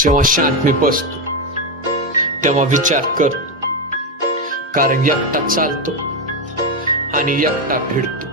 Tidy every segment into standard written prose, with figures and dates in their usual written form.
जेव्हा शांत मी बसतो तेव्हा विचार कर, कारण एकटा चालतो आणि एकटा फिरतो.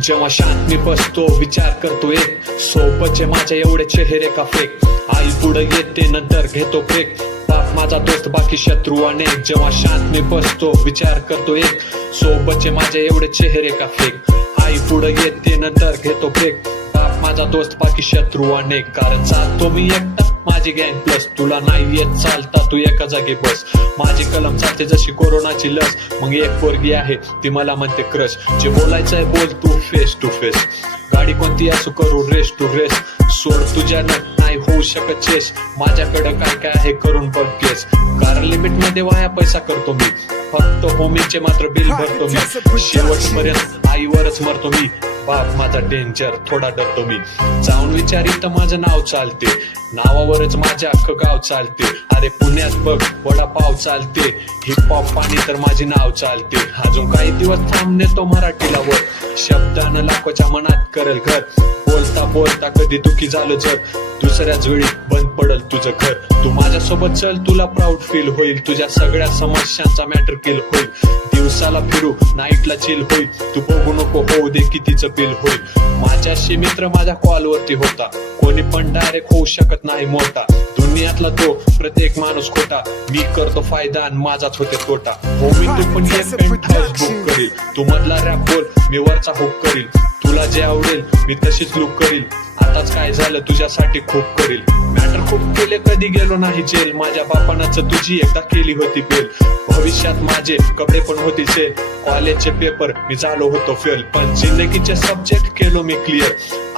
जेव्हा शांत मी बसतो विचार करतो, एक सोबतचे माझ्या एवढे चेहरे का फेक. आई पुढे येते नंतर घेतो ब्रेक. बाप माझा दोस्त बाकी शत्रू अनेक. जेव्हा शांत मी बसतो विचार करतो, एक सोबतचे माझे एवढे चेहरे का फेक. आई पुढे येते नंतर घेतो ब्रेक. बाप माझा दोस्त बाकी शत्रू अनेक. कारण चालतो मी एकटा, माझी गँग प्लस. तुला नाही येत चालता तू एका जागी बस. माझी कलम चालते जशी कोरोनाची लस. मग एक पोरगी आहे ती मला म्हणते क्रश. जे बोलायचंय बोल तू फेस टू फेस. गाडी कोणती असो करू रेस टू रेस. सोड तुझ्यानं नाही होऊ शकत चेस. माझ्याकडं काय काय आहे करून बघ केस. कारण लिमिट मध्ये वाया पैसा करतो मी. फक्त होमीचे मात्र बिल भरतो मी. शेवटपर्यंत आईवरच मरतो मी. बाप माझा डेंजर थोडा डरतो मी. जाऊन विचारित माझं नाव चालते. नावावरच माझ्या अख्खं गाव चालते. अरे पुण्यात बघ वडापाव चालते. हिपहॉप पाणी तर माझी नाव चालते. अजून काही दिवस थांबणे तो मराठीला वर. शब्दानं लाखोच्या मनात करेल घर. बोलता बोलता कधी दुखी झालं जर. दुसऱ्याच वेळी बंद पडल तुझं घर. तू माझ्यासोबत चल तुला प्राऊड फील होईल. तुझ्या सगळ्या समस्यांचा मॅटर किल होईल. दिवसाला फिरू नाईटला चिल होईल. तू बघू नको होऊ दे कितीचं बिल होईल. माझ्याशी मित्र माझ्या कॉलवरती होता. कोणी पण डायरेक्ट होऊ शकत नाही मोठा. दुनियातला तो प्रत्येक माणूस खोटा. मी करतो फायदा आणि माझाच होते तोटा. हो मी तू पण एक पेंटहाऊस बुक करील. तू मधला रॅप बोल मी वरचा हुक करील. तुला जे आवडेल मी तशीच लुक करील. आताच काय झालं तुझ्यासाठी खूप करील. मॅटर खूप केले कधी गेलो नाही जेल. माझ्या बापानाच तुझी एकदा केली होती बेल. भविष्यात माझे कपडे पण होती सेल. कॉलेजचे पेपर मी झालो होतो फेल. पण जिंदगीचे सब्जेक्ट केलो मी क्लिअर.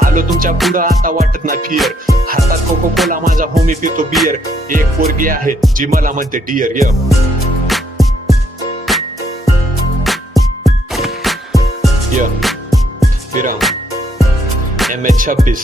आलो तुमच्या पुढं आता वाटत नाही फिअर. हातात कोको कोला माझा होमी पितो बियर. एक पोरगी आहे जी मला म्हणते डिअर. विराम MH26